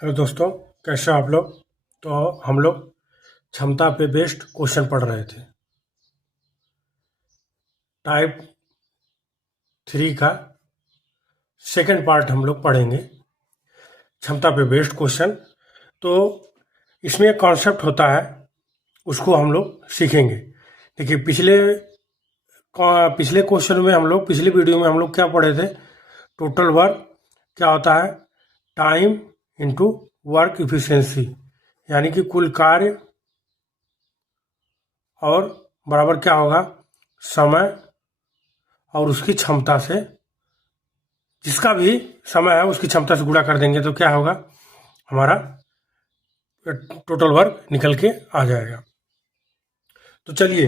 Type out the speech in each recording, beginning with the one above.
Hello दोस्तों, कैसे हो आप लोग। तो हम लोग क्षमता पे बेस्ड क्वेश्चन पढ़ रहे थे। टाइप 3 का सेकंड पार्ट हम लोग पढ़ेंगे, क्षमता पे बेस्ड क्वेश्चन। तो इसमें एक कॉन्सेप्ट होता है, उसको हम लोग सीखेंगे। देखिए, पिछले क्वेश्चन में हम लोग, पिछले वीडियो में हम लोग क्या पढ़े थे। टोटल वर्क क्या होता है, टाइम इंटू वर्क इफिशियंसी, यानी कि कुल कार्य और बराबर क्या होगा, समय और उसकी क्षमता से, जिसका भी समय है उसकी क्षमता से गुणा कर देंगे तो क्या होगा, हमारा टोटल वर्क निकल के आ जाएगा। तो चलिए,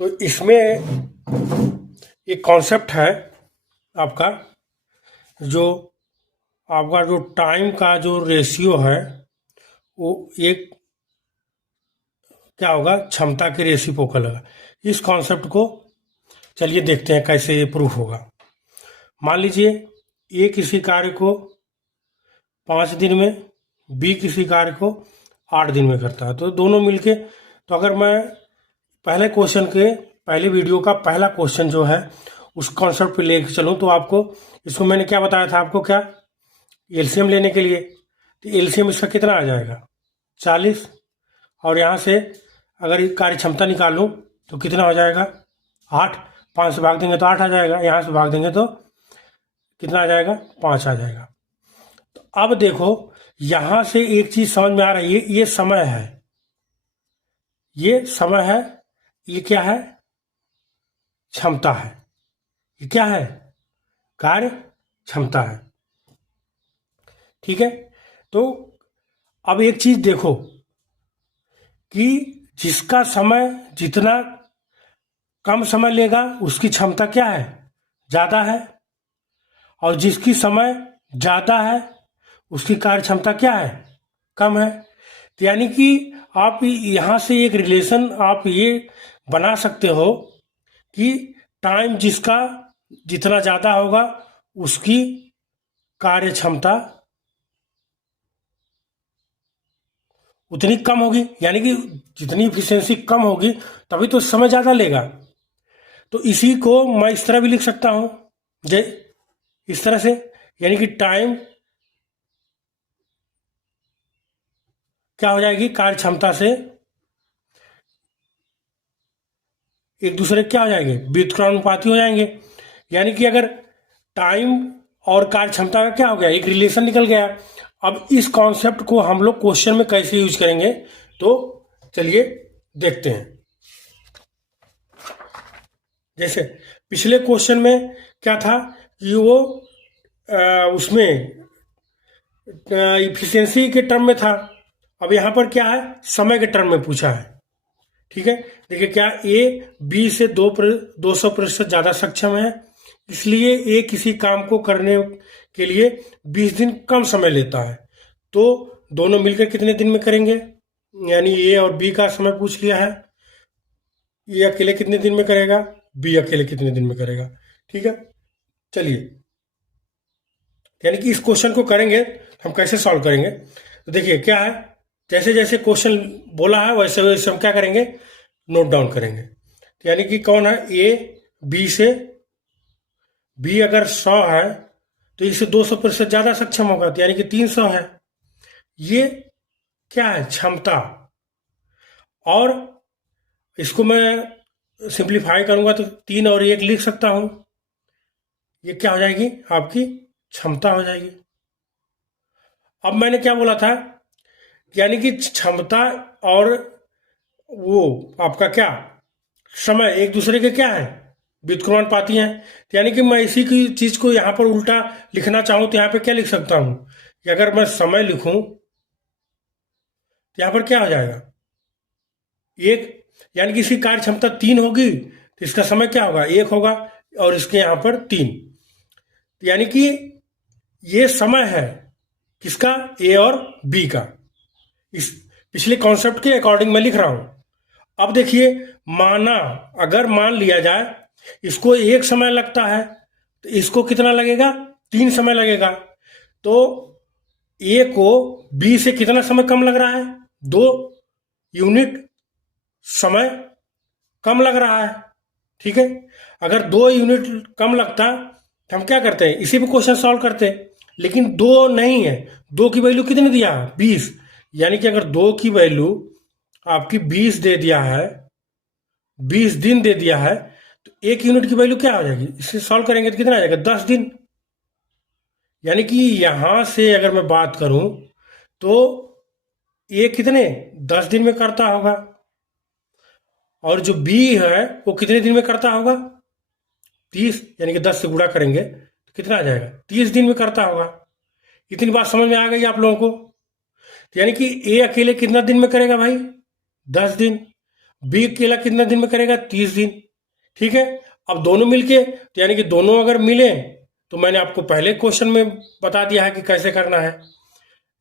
तो इसमें एक कॉन्सेप्ट है आपका, जो आपका जो टाइम का जो रेशियो है वो एक क्या होगा, क्षमता के रेसिप्रोकल होगा। इस कॉन्सेप्ट को चलिए देखते हैं कैसे ये प्रूफ होगा। मान लीजिए ए किसी कार्य को 5 दिन में, बी किसी कार्य को 8 दिन में करता है, तो दोनों मिलके, तो अगर मैं पहले क्वेश्चन के, पहले वीडियो का पहला क्वेश्चन जो है उस कॉन्सेप्ट पे लेके चलूँ तो आपको, इसको मैंने क्या बताया था आपको, क्या एलसीएम लेने के लिए। तो एलसीएम इसका कितना आ जाएगा, 40। और यहाँ से अगर कार्य क्षमता निकालूँ तो कितना हो जाएगा, 8। 5 से भाग देंगे तो 8 आ जाएगा, यहाँ से भाग देंगे तो कितना आ जाएगा, 5 आ जाएगा। तो अब देखो, यहां से एक चीज समझ में आ रही है, ये समय है, ये समय है, ये क्या है, क्षमता है। ये क्या है, कार्य क्षमता है। ठीक है। तो अब एक चीज देखो कि जिसका समय जितना कम समय लेगा उसकी क्षमता क्या है, ज्यादा है, और जिसकी समय ज्यादा है उसकी कार्य क्षमता क्या है, कम है। तो यानी कि आप यहाँ से एक रिलेशन आप ये बना सकते हो कि टाइम जिसका जितना ज़्यादा होगा उसकी कार्य क्षमता उतनी कम होगी, यानी कि जितनी इफिशियंसी कम होगी तभी तो समय ज़्यादा लेगा। तो इसी को मैं इस तरह भी लिख सकता हूँ, इस तरह से, यानी कि टाइम क्या हो जाएगी, कार्य क्षमता से एक दूसरे क्या हो जाएंगे, व्युत्क्रमानुपाती हो जाएंगे। यानी कि अगर टाइम और कार्य क्षमता का क्या हो गया, एक रिलेशन निकल गया। अब इस कॉन्सेप्ट को हम लोग क्वेश्चन में कैसे यूज करेंगे, तो चलिए देखते हैं। जैसे पिछले क्वेश्चन में क्या था कि वो उसमें इफिशियंसी के टर्म में था, अब यहाँ पर क्या है, समय के टर्म में पूछा है। ठीक है। देखिए, क्या ए बी से 200% ज़्यादा सक्षम है, इसलिए ए किसी काम को करने के लिए 20 दिन कम समय लेता है। तो दोनों मिलकर कितने दिन में करेंगे, यानी ए और बी का समय पूछ लिया है। ए अकेले कितने दिन में करेगा, बी अकेले कितने दिन में करेगा। ठीक है। चलिए, यानी कि इस क्वेश्चन को करेंगे, हम कैसे सॉल्व करेंगे, तो देखिए क्या है, जैसे जैसे क्वेश्चन बोला है वैसे वैसे हम क्या करेंगे, नोट डाउन करेंगे। तो यानी कि कौन है, ए बी से, बी अगर 100 है तो इससे 200% ज़्यादा सक्षम होगा, तो यानी कि 300 है। ये क्या है, क्षमता। और इसको मैं सिंप्लीफाई करूंगा तो 3 और 1 लिख सकता हूं, ये क्या हो जाएगी, आपकी क्षमता हो जाएगी। अब मैंने क्या बोला था, यानी कि क्षमता और वो आपका क्या, समय एक दूसरे के क्या है, व्युत्क्रमानुपाती हैं। तो यानी कि मैं इसी की चीज को यहाँ पर उल्टा लिखना चाहूँ तो यहाँ पे क्या लिख सकता हूँ, कि अगर मैं समय लिखूं तो यहाँ पर क्या हो जाएगा, एक, यानी कि इसकी कार्य क्षमता 3 होगी तो इसका समय क्या होगा, 1 होगा, और इसके यहाँ पर 3। यानी कि ये समय है किसका, ए और बी का। इस पिछले कॉन्सेप्ट के अकॉर्डिंग मैं लिख रहा हूं। अब देखिए, माना अगर मान लिया जाए इसको 1 समय लगता है तो इसको कितना लगेगा, 3 समय लगेगा। तो ए को बी से कितना समय कम लग रहा है? 2 यूनिट समय कम लग रहा है। ठीक है, अगर 2 यूनिट कम लगता तो हम क्या करते हैं, इसी पे क्वेश्चन सॉल्व करते हैं, लेकिन 2 नहीं है। 2 की वैल्यू कितने दिया? 20। यानी कि अगर 2 की वैल्यू आपकी 20 दे दिया है, 20 दिन दे दिया है, तो 1 यूनिट की वैल्यू क्या हो जाएगी? इसे सॉल्व करेंगे तो कितना आ जाएगा? 10 दिन। यानी कि यहां से अगर मैं बात करूं तो ये कितने 10 दिन में करता होगा, और जो बी है वो कितने दिन में करता होगा? 30। यानी कि 10 से गुणा करेंगे तो कितना आ जाएगा? 30 दिन में करता होगा। इतनी बात समझ में आ गई आप लोगों को? तो यानी कि ए अकेले कितना दिन में करेगा भाई? 10 दिन। बी अकेला कितना दिन में करेगा? 30 दिन। ठीक है, अब दोनों मिलके, तो यानी कि दोनों अगर मिले तो मैंने आपको पहले क्वेश्चन में बता दिया है कि कैसे करना है।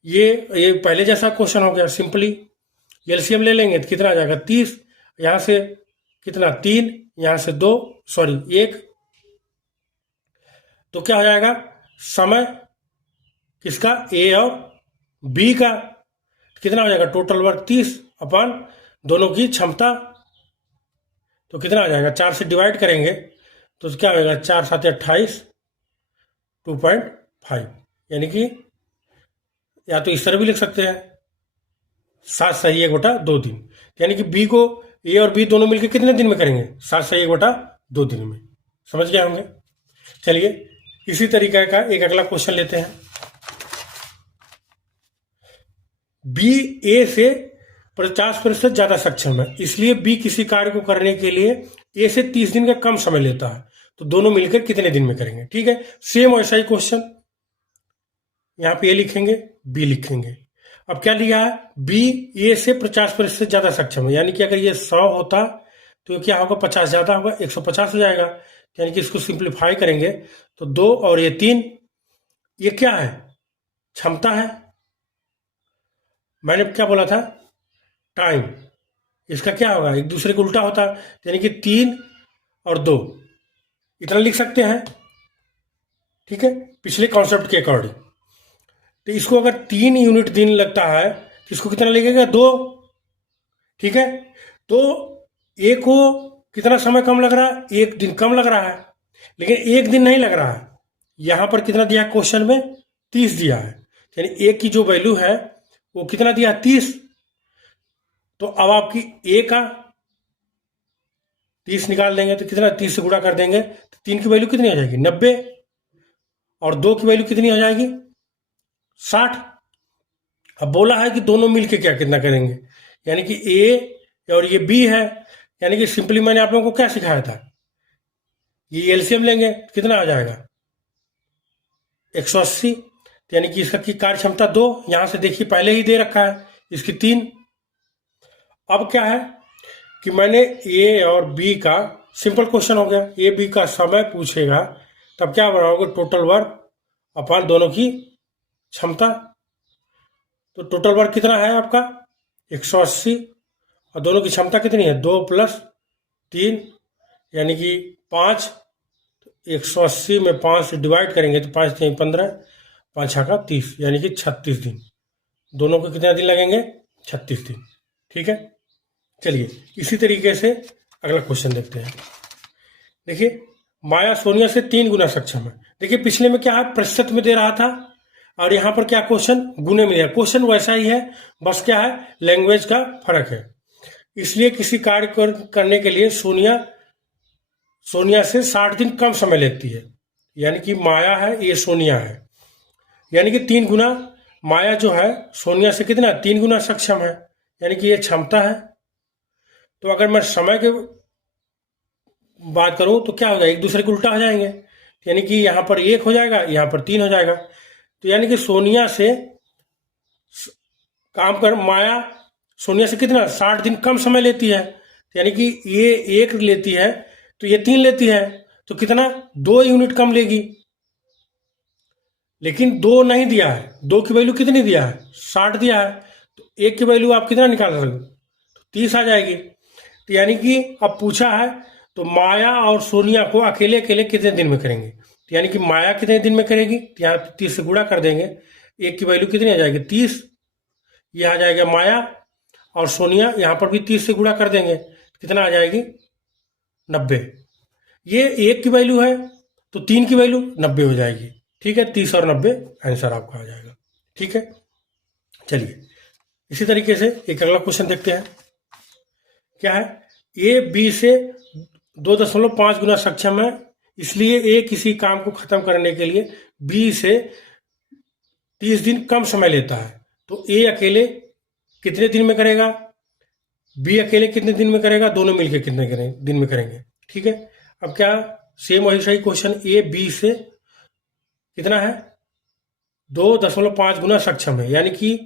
ये पहले जैसा क्वेश्चन हो गया। सिंपली एलसीएम ले लेंगे तो कितना आ जाएगा? 30। यहां से कितना? 3। यहां से 2, सॉरी 1। तो क्या हो जाएगा? समय किसका? ए और बी का। कितना हो जाएगा? टोटल वर्क 30 अपॉन दोनों की क्षमता। तो कितना आ जाएगा? 4 से डिवाइड करेंगे तो क्या होगा? 4 7 28, 2.5। यानी कि या तो इस तरह भी लिख सकते हैं, 7 सही 1/2 दिन। यानी कि बी को, ए और बी दोनों मिलकर कितने दिन में करेंगे? 7 सही 1/2 दिन में। समझ गए होंगे? चलिए इसी तरीके का एक अगला क्वेश्चन लेते हैं। बी ए से 50% ज्यादा सक्षम है, इसलिए बी किसी कार्य को करने के लिए ए से 30 दिन का कम समय लेता है, तो दोनों मिलकर कितने दिन में करेंगे? ठीक है, सेम वैसा ही क्वेश्चन। यहां पे ए लिखेंगे, बी लिखेंगे। अब क्या लिया है? बी ए से 50% ज्यादा सक्षम है, यानी कि अगर ये 100 होता तो ये क्या होगा? 50 ज्यादा होगा, 150 हो जाएगा। यानी कि इसको सिंप्लीफाई करेंगे तो 2 और ये 3, ये क्या है? क्षमता है। मैंने क्या बोला था? टाइम। इसका क्या होगा? एक दूसरे को उल्टा होता, यानी कि 3 और 2, इतना लिख सकते हैं। ठीक है, पिछले कॉन्सेप्ट के अकॉर्डिंग। तो इसको अगर 3 यूनिट दिन लगता है तो इसको कितना लगेगा? 2। ठीक है, तो ए को कितना समय कम लग रहा है? 1 दिन कम लग रहा है, लेकिन 1 दिन नहीं लग रहा है। यहां पर कितना दिया क्वेश्चन में? 30 दिया है। यानी ए की जो वैल्यू है वो कितना दिया? 30। तो अब आपकी ए का 30 निकाल देंगे तो कितना? 30 से गुणा कर देंगे तो 3 की वैल्यू कितनी हो जाएगी? 90। और 2 की वैल्यू कितनी हो जाएगी? 60। अब बोला है कि दोनों मिलके क्या कितना करेंगे, यानी कि ए और ये बी है। यानी कि सिंपली मैंने आप लोगों को क्या सिखाया था? ये एलसीएम लेंगे कितना आ जाएगा? 180। यानी कि इसका की कार्य क्षमता 2, यहां से देखिए पहले ही दे रखा है, इसकी 3। अब क्या है कि मैंने ए और बी का सिंपल क्वेश्चन हो गया, ए बी का समय पूछेगा तब क्या बनाओगे? टोटल वर्क अपॉन दोनों की क्षमता। तो टोटल वर्क कितना है आपका? 180, और दोनों की क्षमता कितनी है? 2 + 3 यानी कि 5। 180 में 5 से डिवाइड करेंगे तो 5 3 15, 5 का 30, यानी कि 36 दिन। दोनों को कितना दिन लगेंगे? 36 दिन। ठीक है, चलिए इसी तरीके से अगला क्वेश्चन देखते हैं। देखिए, माया सोनिया से 3 गुना सक्षम है। देखिए पिछले में क्या है? प्रतिशत में दे रहा था, और यहां पर क्या क्वेश्चन? गुने में दिया। क्वेश्चन वैसा ही है, बस क्या है? लैंग्वेज का फर्क है। इसलिए किसी कार्य करने के लिए सोनिया से 60 दिन कम समय लेती है। यानी कि माया है, ये सोनिया है, यानी कि 3 गुना। माया जो है सोनिया से कितना? 3 गुना सक्षम है, यानी कि ये क्षमता है। तो अगर मैं समय के बात करूं तो क्या हो जाएगा? एक दूसरे को उल्टा हो जाएंगे, यानी कि यहां पर 1 हो जाएगा, यहां पर 3 हो जाएगा। तो यानी कि सोनिया से काम कर, माया सोनिया से कितना? 60 दिन कम समय लेती है। यानी कि ये 1 लेती है तो ये 3 लेती है, तो कितना? 2 यूनिट कम लेगी। लेकिन 2 नहीं दिया है, 2 की वैल्यू कितनी दिया है? 60 दिया है, तो 1 की वैल्यू आप कितना निकाल रहे हो? तो 30 आ जाएगी। तो यानी कि अब पूछा है तो माया और सोनिया को अकेले अकेले कितने दिन में करेंगे? तो यानी कि माया कितने दिन में करेगी? तो यहाँ 30 से गुणा कर देंगे, एक की वैल्यू कितनी आ जाएगी 30, ये आ जाएगा माया और सोनिया, यहाँ पर भी 30 से गुणा कर देंगे कितना आ जाएगी 90। ये एक की वैल्यू है तो 3 की वैल्यू 90 हो जाएगी। ठीक है, 30 और 90 आंसर आपका आ जाएगा। ठीक है, चलिए इसी तरीके से एक अगला क्वेश्चन देखते हैं। क्या है, ए बी से 2.5 गुना सक्षम है, इसलिए ए किसी काम को खत्म करने के लिए बी से 30 दिन कम समय लेता है, तो ए अकेले कितने दिन में करेगा, बी अकेले कितने दिन में करेगा, दोनों मिलकर कितने दिन में करेंगे। ठीक है, अब क्या सेम वही सही क्वेश्चन, ए बी से कितना है 2.5 गुना सक्षम है, यानी कि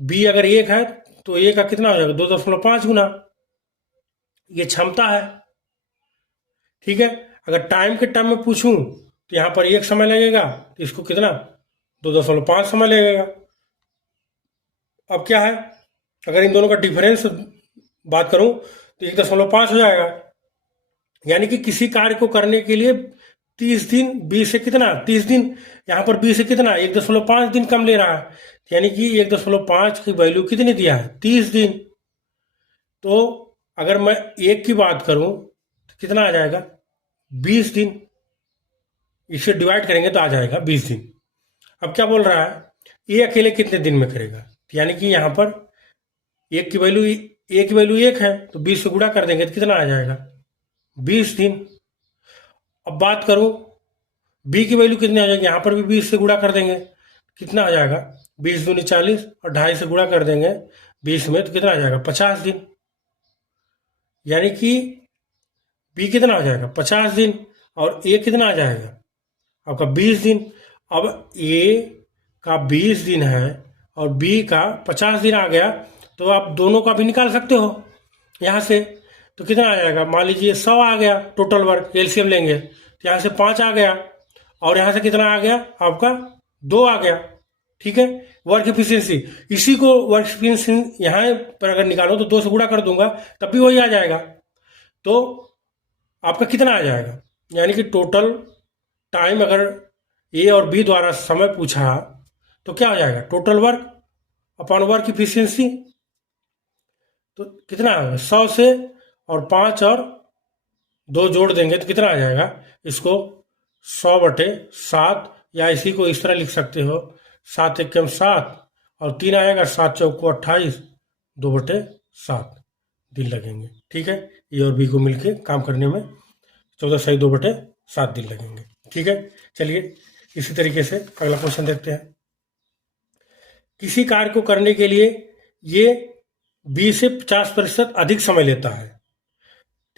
बी अगर 1 है तो ए का कितना हो जाएगा 2.5 गुना, ये क्षमता है। ठीक है, अगर टाइम के टर्म में पूछूं तो यहां पर 1 समय लगेगा, तो इसको कितना 2.5 समय लगेगा। अब क्या है, अगर इन दोनों का डिफरेंस बात करूं तो 1.5 हो जाएगा, यानी कि किसी कार्य को करने के लिए 30 दिन, बी से कितना 30 दिन, यहां पर बी से कितना 1.5 दिन कम ले रहा है, यानी कि 1.5 की वैल्यू कितनी दिया है 30 दिन। तो अगर मैं एक की बात करूं तो कितना आ जाएगा 20 दिन, इसे डिवाइड करेंगे तो आ जाएगा 20 दिन। अब क्या बोल रहा है, ए अकेले कितने दिन में करेगा, यानी कि यहां पर एक की वैल्यू ए की वैल्यू 1 है तो 20 से गुणा कर देंगे तो कितना आ जाएगा 20 दिन। अब बात करूं बी की वैल्यू कितनी आ जाएगी, यहां पर भी 20 से गुणा कर देंगे, कितना आ जाएगा 20 दूनी 40 और 2.5 से गुणा कर देंगे 20 में तो कितना आ जाएगा 50 दिन, यानी कि बी कितना आ जाएगा 50 दिन और ए कितना आ जाएगा आपका 20 दिन। अब ए का 20 दिन है और बी का 50 दिन आ गया, तो आप दोनों का भी निकाल सकते हो यहाँ से, तो कितना आ जाएगा, मान लीजिए 100 आ गया टोटल वर्क, एलसीएम लेंगे तो यहाँ से 5 आ गया और यहाँ से कितना आ गया आपका 2 आ गया। ठीक है, वर्क एफिशिएंसी, इसी को वर्क एफिशिएंसी यहाँ पर अगर निकालो तो 2 से गुणा कर दूंगा तब भी वही आ जाएगा, तो आपका कितना आ जाएगा, यानी कि टोटल टाइम अगर ए और बी द्वारा समय पूछा तो क्या हो जाएगा total work upon work efficiency, तो कितना आएगा 100 से और 5 और 2 जोड़ देंगे तो कितना आ जाएगा, इसको 100/7 या इसी को इस तरह लिख सकते हो 7 एकम 7 और 3 आएगा 7 चौको 28, 2/7 दिन लगेंगे। ठीक है, ए और बी को मिलके काम करने में 14 सही 2/7 दिन लगेंगे। ठीक है, चलिए इसी तरीके से अगला क्वेश्चन देखते हैं। किसी कार्य को करने के लिए ये 20 से 50% अधिक समय लेता है,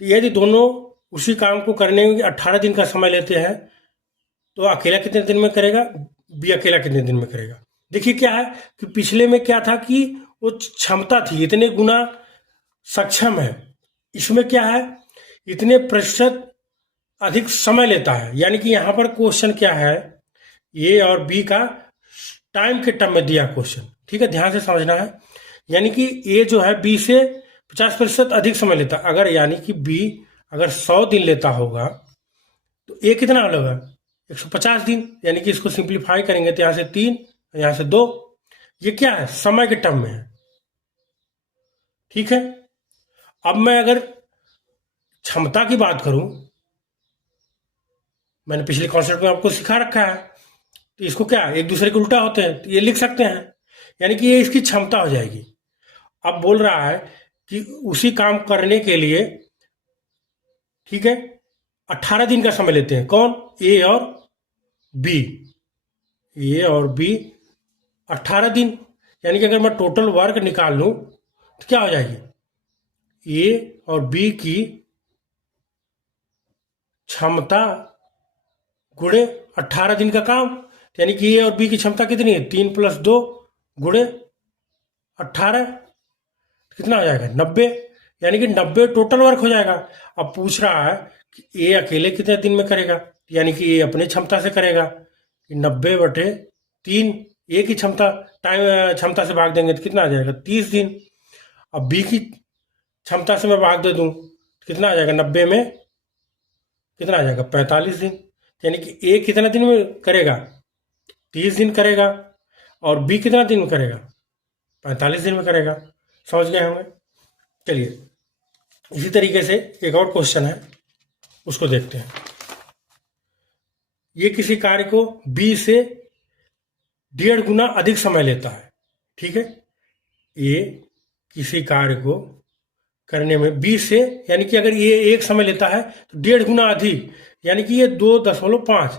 तो यदि दोनों उसी काम को करने में 18 दिन का समय लेते हैं तो अकेला कितने दिन में करेगा, बी अकेला कितने दिन में करेगा। देखिए क्या है कि पिछले में क्या था कि वो क्षमता थी इतने गुना सक्षम है, इसमें क्या है इतने प्रतिशत अधिक समय लेता है, यानी कि यहां पर क्वेश्चन क्या है ए और बी का टाइम के टर्म में दिया क्वेश्चन। ठीक है, ध्यान से समझना है, यानी कि ए जो है बी से 50% अधिक समय लेता, अगर यानी कि बी अगर 100 दिन लेता होगा तो ए कितना होगा 150 दिन, यानी कि इसको सिंप्लीफाई करेंगे तो यहां से 3 यहां से 2, ये क्या है समय के टर्म में है। ठीक है, अब मैं अगर क्षमता की बात करूं, मैंने पिछले कॉन्सेप्ट में आपको सिखा रखा है, तो इसको क्या एक दूसरे के उल्टा होते हैं तो ये लिख सकते हैं, यानी कि ये इसकी क्षमता हो जाएगी। अब बोल रहा है कि उसी काम करने के लिए ठीक है 18 दिन का समय लेते हैं, कौन ए और बी, ए और बी 18 दिन, यानी कि अगर मैं टोटल वर्क निकाल लूं तो क्या हो जाएगी ए और बी की क्षमता गुणे 18 दिन का काम, यानी कि ए और बी की क्षमता कितनी है 3 + 2 गुणे 18, कितना हो जाएगा 90, यानी कि 90 टोटल वर्क हो जाएगा। अब पूछ रहा है कि ए अकेले कितने दिन में करेगा, यानी कि ए अपनी क्षमता से करेगा, 90/3 ए की क्षमता से भाग देंगे तो कितना आ जाएगा 30 दिन। अब बी की क्षमता से मैं भाग दे दूं तो कितना आ जाएगा 90 में कितना आ जाएगा 45 दिन, यानी कि ए कितने दिन में करेगा 30 दिन करेगा और बी कितना दिन में करेगा, 45 दिन में करेगा। समझ गए होंगे। चलिए इसी तरीके से एक और क्वेश्चन है, उसको देखते हैं। ये किसी कार्य को बी से 1.5 गुना अधिक समय लेता है। ठीक है, ये किसी कार्य को करने में बी से, यानी कि अगर ये एक समय लेता है तो 1.5 गुना अधिक, यानी कि ये 2.5,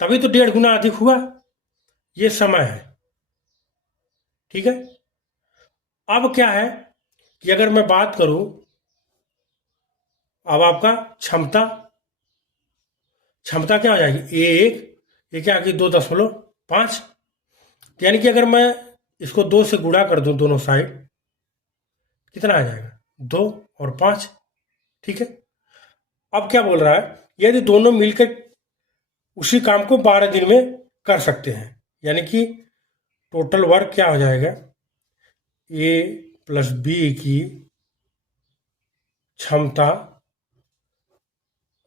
तभी तो 1.5 गुना अधिक हुआ, ये समय है। ठीक है, अब क्या है कि अगर मैं बात करूं, अब आपका क्षमता क्या हो जाएगी, ये क्या कि 2.5, यानी कि अगर मैं इसको 2 से गुणा कर दूं दोनों साइड, कितना आ जाएगा, 2 और 5। ठीक है, अब क्या बोल रहा है, यदि दोनों मिलकर उसी काम को 12 दिन में कर सकते हैं, यानी कि टोटल वर्क क्या हो जाएगा, ए प्लस बी की क्षमता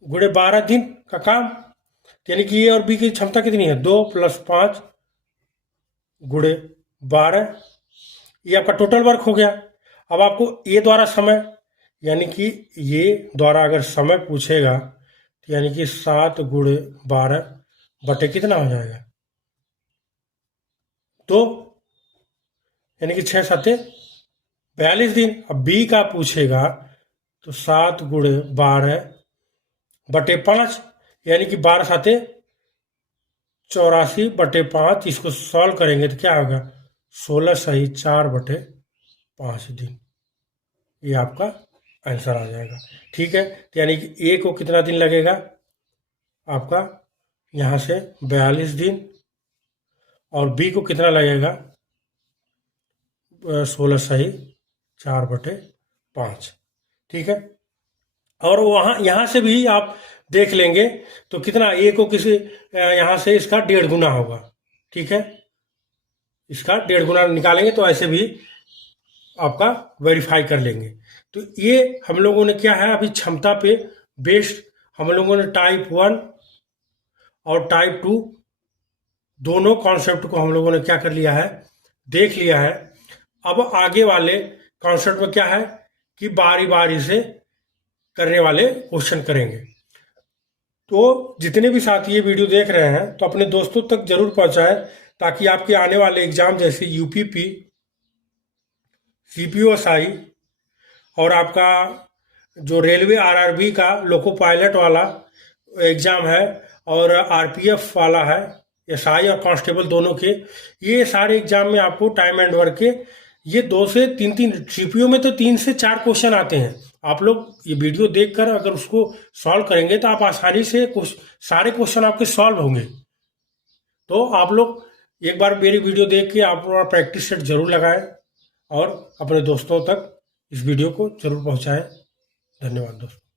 गुणे 12 दिन का काम, यानी कि ए और बी की क्षमता कितनी है, 2 + 5 गुणे 12, ये आपका टोटल वर्क हो गया। अब आपको ए द्वारा समय, यानी कि ये द्वारा अगर समय पूछेगा तो यानी कि 7 गुणे 12 बटे कितना हो जाएगा, 2, यानी कि 6 7 42 दिन। अब बी का पूछेगा तो 7 गुणे 12 बटे 5, यानी कि 12 7 84 बटे 5। इसको सॉल्व करेंगे तो क्या होगा, 16 सही 4 बटे 5 दिन, ये आपका आंसर आ जाएगा। ठीक है, तो यानी कि ए को कितना दिन लगेगा, आपका यहाँ से 42 दिन, और बी को कितना लगेगा, 16 सही 4 बटे 5। ठीक है, और वहाँ यहाँ से भी आप देख लेंगे तो कितना, ए को किसी यहाँ से इसका 1.5 गुना होगा। ठीक है, इसका 1.5 गुना निकालेंगे तो ऐसे भी आपका वेरीफाई कर लेंगे। तो ये हम लोगों ने क्या है, अभी क्षमता पे बेस्ड हम लोगों ने टाइप 1 और टाइप 2 दोनों कॉन्सेप्ट को हम लोगों ने क्या कर लिया है, देख लिया है। अब आगे वाले कॉन्सेप्ट में क्या है कि बारी बारी से करने वाले क्वेश्चन करेंगे। तो जितने भी साथी ये वीडियो देख रहे हैं तो अपने दोस्तों तक जरूर पहुंचाएं, ताकि आपके आने वाले एग्जाम जैसे यूपीपी, सीपीओएसआई और आपका जो रेलवे आरआरबी का लोको पायलट वाला एग्जाम है और आरपीएफ वाला है, एसआई और कांस्टेबल दोनों के, ये सारे एग्जाम में आपको टाइम एंड वर्क के ये 2 से 3 सीपीओ में तो 3 से 4 क्वेश्चन आते हैं। आप लोग ये वीडियो देखकर अगर उसको सॉल्व करेंगे तो आप आसानी से सारे क्वेश्चन आपके सॉल्व होंगे। तो आप लोग एक बार मेरी वीडियो देख के आप प्रैक्टिस सेट जरूर लगाएं और अपने दोस्तों तक इस वीडियो को जरूर पहुंचाएं। धन्यवाद दोस्तों।